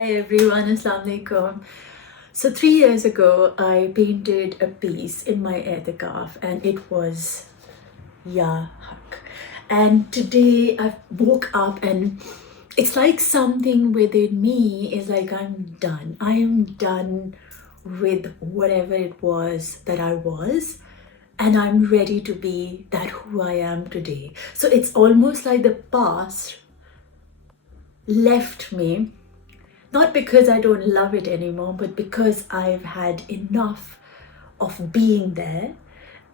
Hi everyone, Assalamu Alaikum. So 3 years ago, I painted a piece in my etikaf and it was Ya Haq. And today I woke up and it's like something within me is like, I'm done. I am done with whatever it was that I was. And I'm ready to be that who I am today. So it's almost like the past left me, not because I don't love it anymore, but because I've had enough of being there.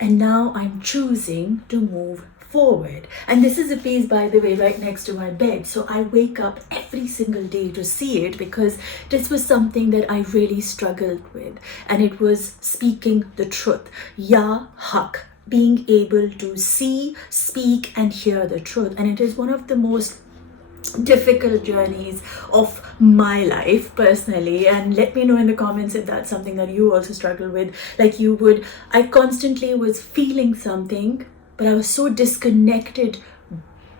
And now I'm choosing to move forward. And this is a piece, by the way, right next to my bed. So I wake up every single day to see it because this was something that I really struggled with. And it was speaking the truth. Ya Haq. Being able to see, speak, and hear the truth. And it is one of the most difficult journeys of my life personally, and let me know in the comments if that's something that you also struggle with. Like you would, I constantly was feeling something, but I was so disconnected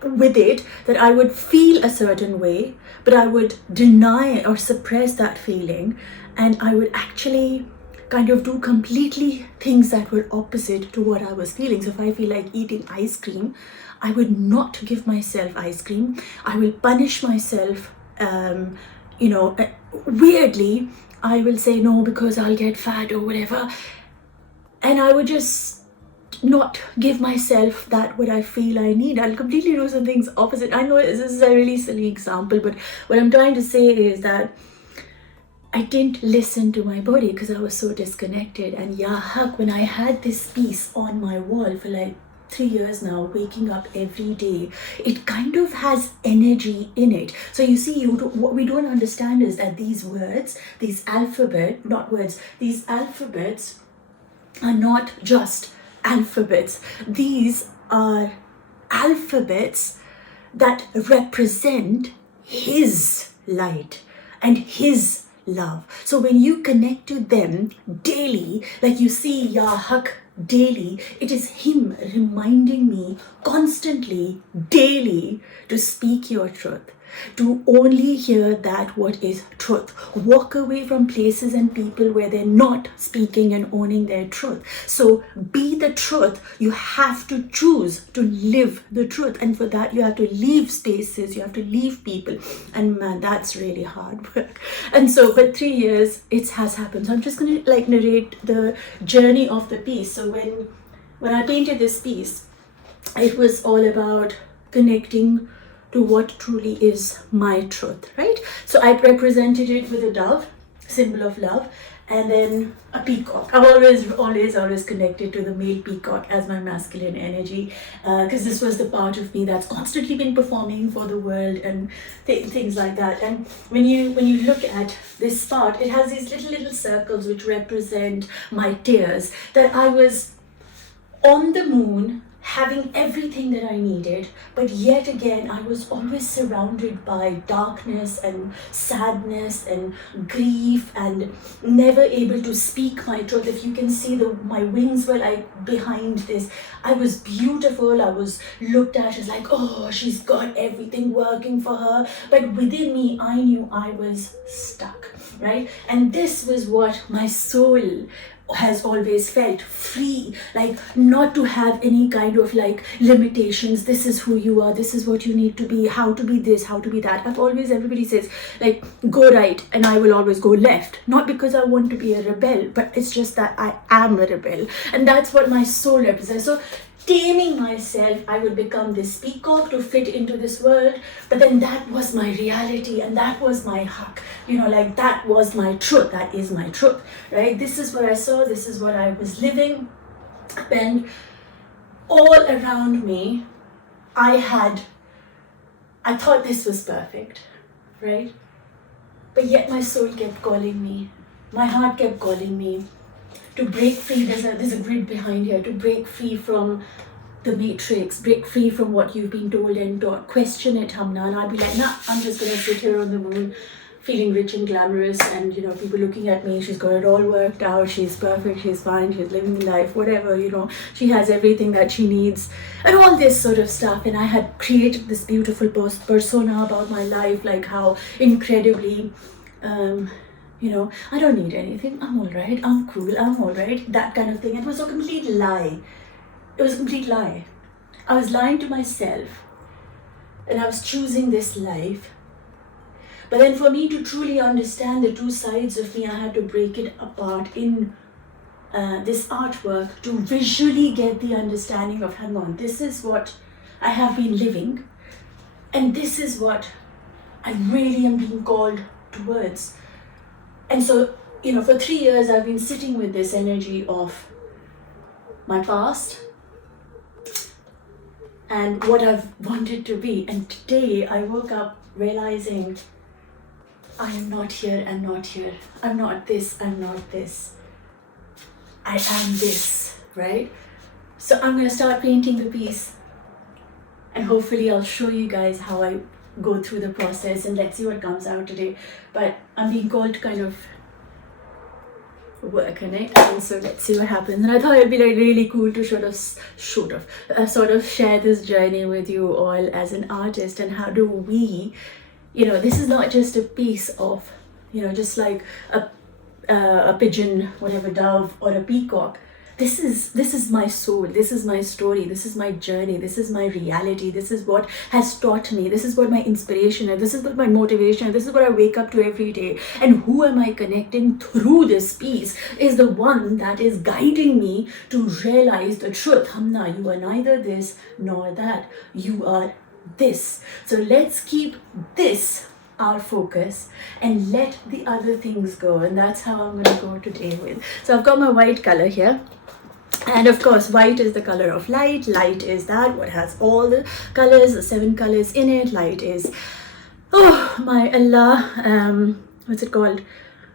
with it that I would feel a certain way, but I would deny or suppress that feeling, and I would actually kind of do completely things that were opposite to what I was feeling. So if I feel like eating ice cream, I would not give myself ice cream. I will punish myself. Weirdly, I will say no because I'll get fat or whatever, and I would just not give myself that what I feel I need. I'll completely do some things opposite. I know this is a really silly example, but what I'm trying to say is that I didn't listen to my body because I was so disconnected. And Ya Haq, when I had this piece on my wall for like 3 years now, waking up every day, it kind of has energy in it. So you see, what we don't understand is that these words, these these alphabets are not just alphabets. These are alphabets that represent His light and His love. So when you connect to them daily, like you see Ya Haq daily, it is Him reminding me constantly, daily, to speak your truth, to only hear that what is truth. Walk away from places and people where they're not speaking and owning their truth. So be the truth. You have to choose to live the truth, and for that you have to leave spaces, you have to leave people, and man, that's really hard work. And so but 3 years it has happened. So I'm just going to like narrate the journey of the piece. So when I painted this piece, it was all about connecting to what truly is my truth, right? So I represented it with a dove, symbol of love, and then a peacock. I've always connected to the male peacock as my masculine energy, because this was the part of me that's constantly been performing for the world and things like that. And when you look at this part, it has these little circles which represent my tears, that I was on the moon, having everything that I needed, but yet again I was always surrounded by darkness and sadness and grief and never able to speak my truth. If you can see, my wings were like behind this. I was beautiful, I was looked at as like, oh, she's got everything working for her, but within me I knew I was stuck, right? And this was what my soul has always felt, free, like not to have any kind of like limitations. This is who you are, this is what you need to be, how to be this, how to be that. Everybody says like go right, and I will always go left, not because I want to be a rebel, but it's just that I am a rebel, and that's what my soul represents. So taming myself, I would become this peacock to fit into this world, but then that was my reality and that was my haq, like that was my truth, that is my truth, right? This is what I saw, this is what I was living, and all around me I thought this was perfect, right? But yet my soul kept calling me, my heart kept calling me to break free. There's a grid behind here, to break free from the matrix, break free from what you've been told and taught. Question it, Humna. And I'd be like, nah, I'm just gonna sit here on the moon feeling rich and glamorous, and people looking at me, she's got it all worked out, she's perfect, she's fine, she's living the life, whatever, she has everything that she needs, and all this sort of stuff. And I had created this beautiful persona about my life, like how incredibly You know, I don't need anything, I'm all right, I'm cool, I'm all right, that kind of thing. It was a complete lie. It was a complete lie. I was lying to myself, and I was choosing this life. But then for me to truly understand the two sides of me, I had to break it apart in this artwork to visually get the understanding of, hang on, this is what I have been living, and this is what I really am being called towards. And so, you know, for 3 years I've been sitting with this energy of my past and what I've wanted to be. And today I woke up realizing I am not here and not here. I'm not this, I'm not this. I am this, right? So I'm going to start painting the piece, and hopefully I'll show you guys how I go through the process, and let's see what comes out today. But I'm being called to kind of reconnect, and so let's see what happens. And I thought it'd be like really cool to sort of share this journey with you all as an artist, and how do we, you know, this is not just a piece of, you know, just like a pigeon, whatever, dove, or a peacock. This is my soul, this is my story, this is my journey, this is my reality, this is what has taught me, this is what my inspiration is, this is what my motivation is, this is what I wake up to every day. And who am I connecting through this piece is the one that is guiding me to realize the truth. Humna, you are neither this nor that, you are this. So let's keep this our focus and let the other things go, and that's how I'm going to go today with. So I've got my white color here, and of course white is the color of light. Light is that what has all the colors, the 7 colors in it. Light is, oh my Allah, what's it called?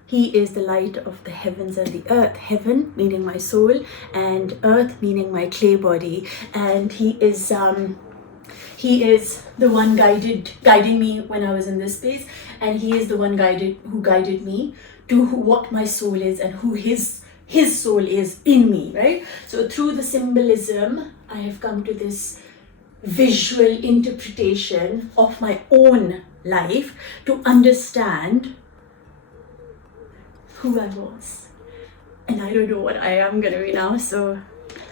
He is the light of the heavens and the earth. Heaven meaning my soul, and earth meaning my clay body. And he is the one guiding me when I was in this space, and he is the one who guided me to what my soul is and who his soul is in me, right? So through the symbolism, I have come to this visual interpretation of my own life to understand who I was. And I don't know what I am gonna be now, so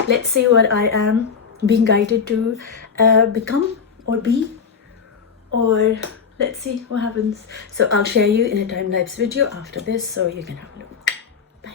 let's see what I am being guided to become or be, or let's see what happens. So I'll share you in a time-lapse video after this, so you can have a look. Bye.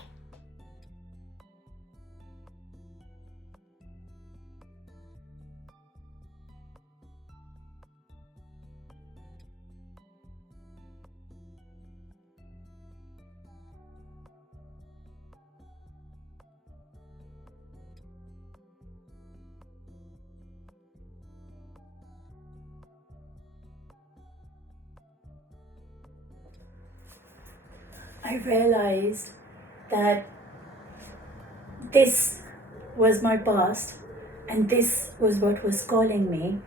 I realized that this was my past and this was what was calling me.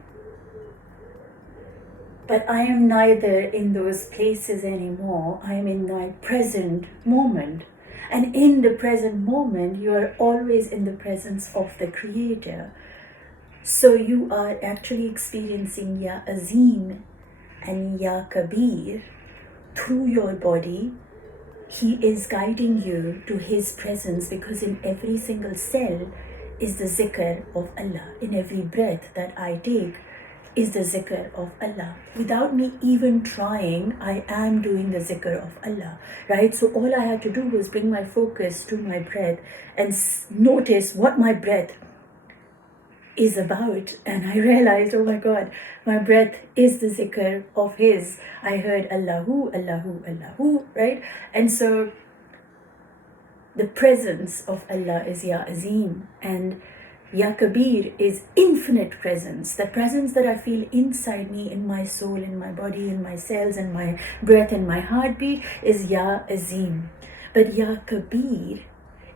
But I am neither in those places anymore. I am in my present moment. And in the present moment, you are always in the presence of the Creator. So you are actually experiencing Ya Azim and Ya Kabir through your body. He is guiding you to His presence, because in every single cell is the zikr of Allah. In every breath that I take is the zikr of Allah. Without me even trying, I am doing the zikr of Allah, right? So all I had to do was bring my focus to my breath and notice what my breath is about. And I realized, oh my God, my breath is the zikr of His. I heard Allahu, Allahu, Allahu, right? And so the presence of Allah is Ya Azim, and Ya Kabir is infinite presence. The presence that I feel inside me, in my soul, in my body, in my cells, in my breath, in my heartbeat is Ya Azim. But Ya Kabir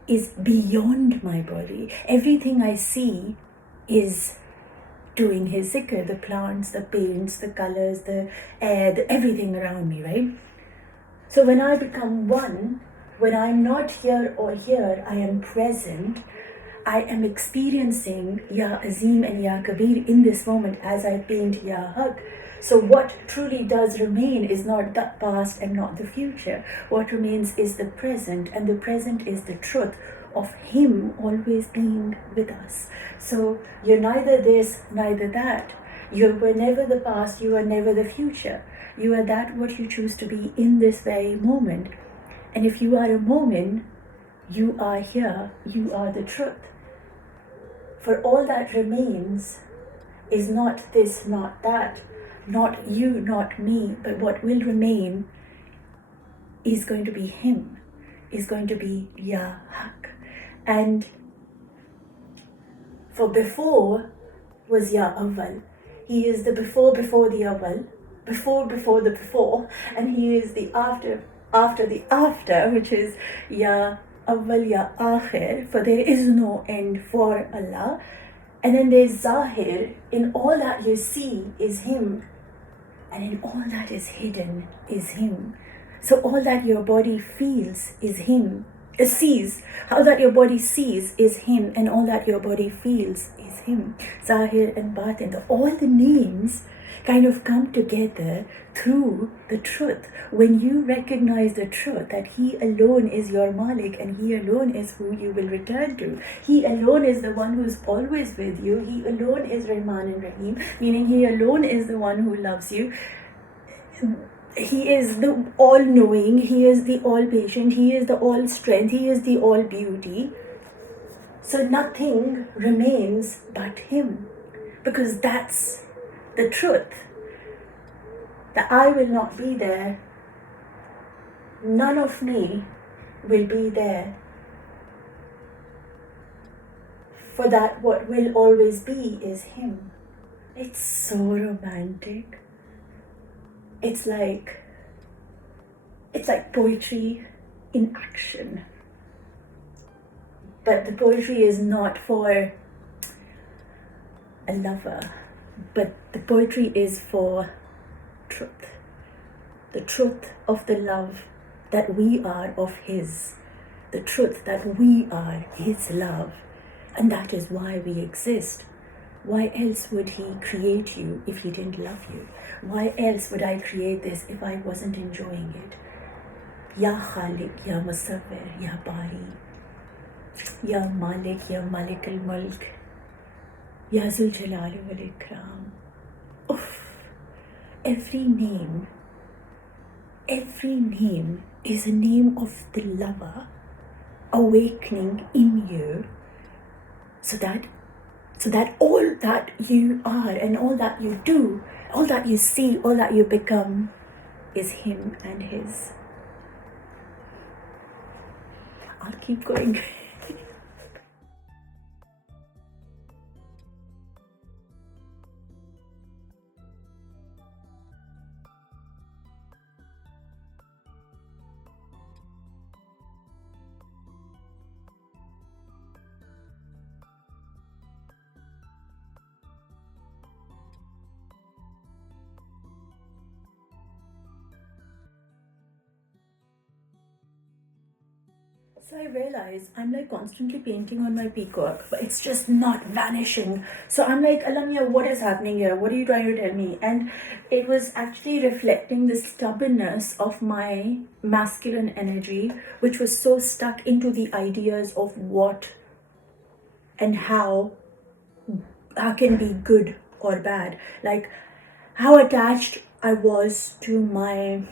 is beyond my body. Everything I see is doing His zikr, the plants, the paints, the colors, the air, everything around me, right? So when I become one, when I'm not here or here, I am present, I am experiencing Ya Azim and Ya Kabir in this moment as I paint Ya Haq. So what truly does remain is not the past and not the future. What remains is the present, and the present is the truth of Him always being with us. So you're neither this, neither that. You were never the past, you are never the future. You are that what you choose to be in this very moment. And if you are a moment, you are here, you are the truth. For all that remains is not this, not that, not you, not me, but what will remain is going to be Him, is going to be Ya Haq. And for before was Ya Awwal. He is the before the Awwal, before the before, and He is the after the after, which is Ya Awwal Ya Akhir, for there is no end for Allah. And then there's Zahir, in all that you see is Him, and in all that is hidden is Him. So all that your body feels is Him, sees, how that your body sees is Him, and all that your body feels is Him. Zahir and Batin, all the names kind of come together through the truth. When you recognize the truth that He alone is your Malik and He alone is who you will return to. He alone is the one who is always with you. He alone is Rahman and Rahim, meaning He alone is the one who loves you. He is the all-knowing, He is the all-patient, He is the all-strength, He is the all-beauty. So nothing remains but Him, because that's the truth. That I will not be there, none of me will be there. For that what will always be is Him. It's so romantic. It's like poetry in action. But the poetry is not for a lover, but the poetry is for truth. The truth of the love that we are of His. The truth that we are His love. And that is why we exist. Why else would He create you if He didn't love you? Why else would I create this if I wasn't enjoying it? Ya Khaliq, Ya Musawwir, Ya Bari, Ya Malik, Ya Malik al-Mulk, Ya Zul Jalali wal Ikram. Every name is a name of the lover awakening in you, so that all that you are and all that you do, all that you see, all that you become is Him and His. I'll keep going. So I realized I'm like constantly painting on my peacock, but it's just not vanishing. So I'm like, Alamia, what is happening here? What are you trying to tell me? And it was actually reflecting the stubbornness of my masculine energy, which was so stuck into the ideas of what and how can be good or bad. Like how attached I was to my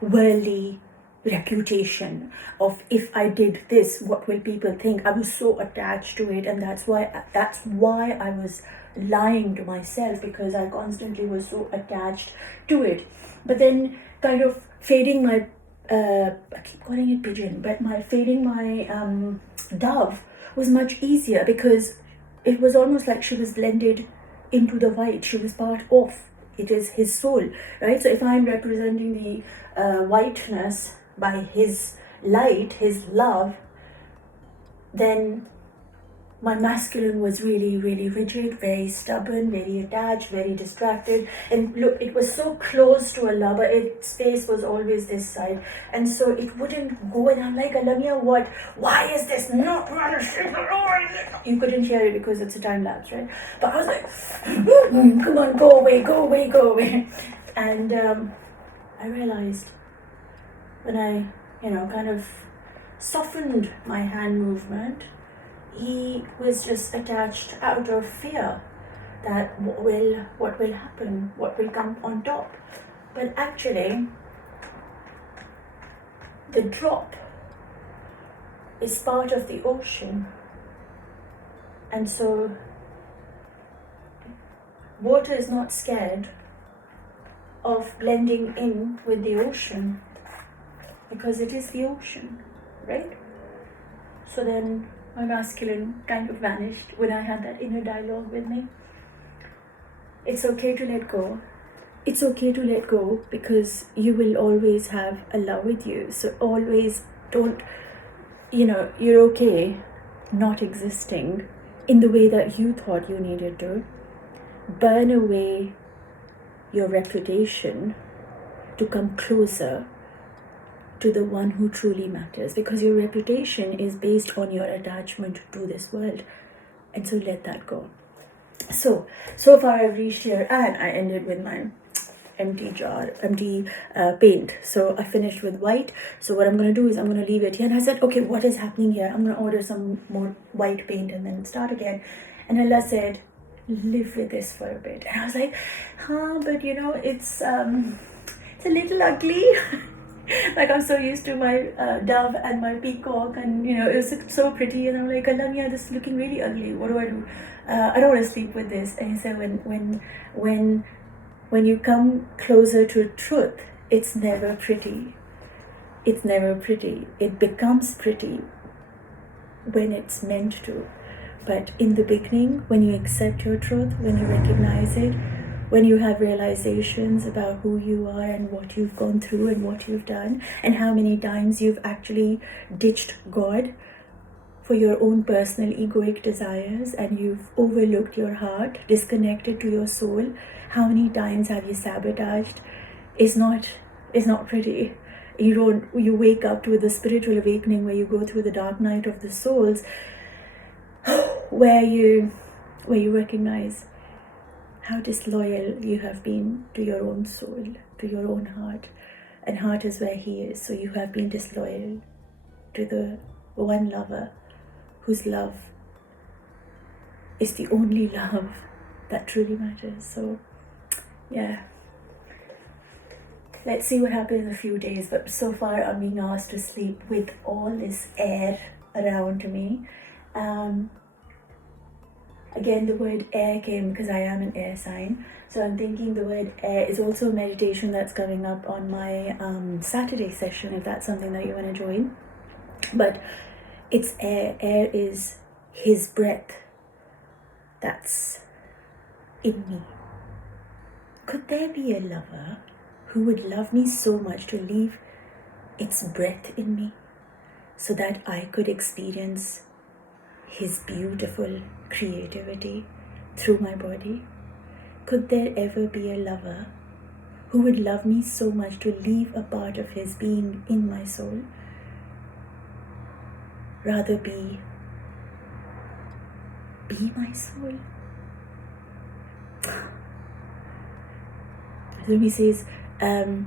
worldly reputation of, if I did this, what will people think? I was so attached to it, and that's why I was lying to myself, because I constantly was so attached to it. But then kind of fading my I keep calling it pigeon, but fading my dove was much easier, because it was almost like she was blended into the white. She was part of it, is His soul, right? So if I'm representing the whiteness by His light, His love, then my masculine was really, really rigid, very stubborn, very attached, very distracted. And look, it was so close to Allah, but its face was always this side. And so it wouldn't go. And I'm like, Alamia, what? Why is this not running? You couldn't hear it because it's a time lapse, right? But I was like, come on, go away, go away, go away. And I realized when I, kind of softened my hand movement, he was just attached out of fear that what will happen, what will come on top. But actually, the drop is part of the ocean. And so water is not scared of blending in with the ocean because it is the ocean, right? So then my masculine kind of vanished when I had that inner dialogue with me. It's okay to let go. It's okay to let go because you will always have Allah with you. So always don't, you're okay not existing in the way that you thought you needed to. Burn away your reputation to come closer to the one who truly matters, because your reputation is based on your attachment to this world. And so let that go. So far I've reached here, and I ended with my empty paint. So I finished with white. So what I'm going to do is I'm going to leave it here. And I said, okay, what is happening here? I'm going to order some more white paint and then start again. And Allah said, live with this for a bit. And I was like, but it's a little ugly. Like, I'm so used to my dove and my peacock, and it was so pretty, and I'm like, Alanya, this is looking really ugly. What do I do? I don't want to sleep with this. And he said, when you come closer to truth, it's never pretty. It's never pretty. It becomes pretty when it's meant to. But in the beginning, when you accept your truth, when you recognize it, when you have realizations about who you are and what you've gone through and what you've done and how many times you've actually ditched God for your own personal egoic desires, and you've overlooked your heart, disconnected to your soul, how many times have you sabotaged? It's not pretty. You wake up to the spiritual awakening where you go through the dark night of the souls, where you recognize how disloyal you have been to your own soul, to your own heart. And heart is where He is. So you have been disloyal to the one lover whose love is the only love that truly matters. So yeah, let's see what happens in a few days. But so far I'm being asked to sleep with all this air around me. Again, the word air came because I am an air sign. So I'm thinking the word air is also a meditation that's coming up on my Saturday session, if that's something that you want to join. But it's air. Air is His breath that's in me. Could there be a lover who would love me so much to leave its breath in me so that I could experience His beautiful creativity through my body? Could there ever be a lover who would love me so much to leave a part of His being in my soul? Rather be my soul. Rumi says, the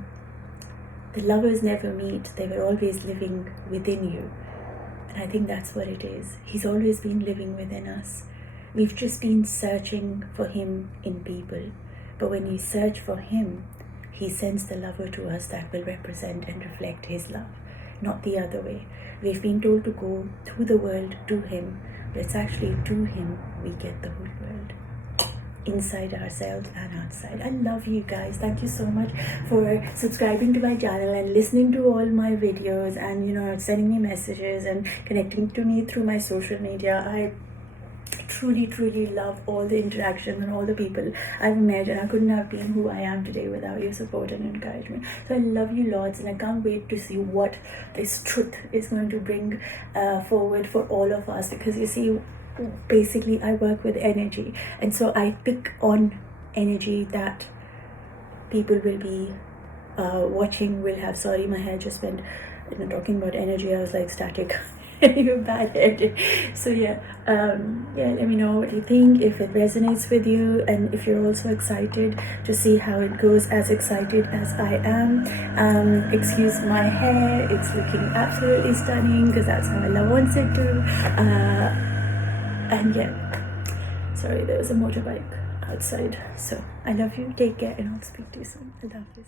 lovers never meet, they were always living within you. And I think that's what it is. He's always been living within us. We've just been searching for Him in people. But when we search for Him, He sends the lover to us that will represent and reflect His love, not the other way. We've been told to go through the world to Him, but it's actually to Him we get the whole world. Inside ourselves and outside. I love you guys. Thank you so much for subscribing to my channel and listening to all my videos and sending me messages and connecting to me through my social media. I truly love all the interactions and all the people I've met, and I couldn't have been who I am today without your support and encouragement. So I love you lots, and I can't wait to see what this truth is going to bring forward for all of us, because you see, basically I work with energy, and so I pick on energy that people will be watching, will have. Sorry, my hair just went, talking about energy, I was like static. You're bad headed. So yeah, let me know what you think, if it resonates with you, and if you're also excited to see how it goes, as excited as I am. Excuse my hair, it's looking absolutely stunning because that's how Allah wants it to. And yeah, sorry, there was a motorbike outside. So I love you, take care, and I'll speak to you soon. I love this.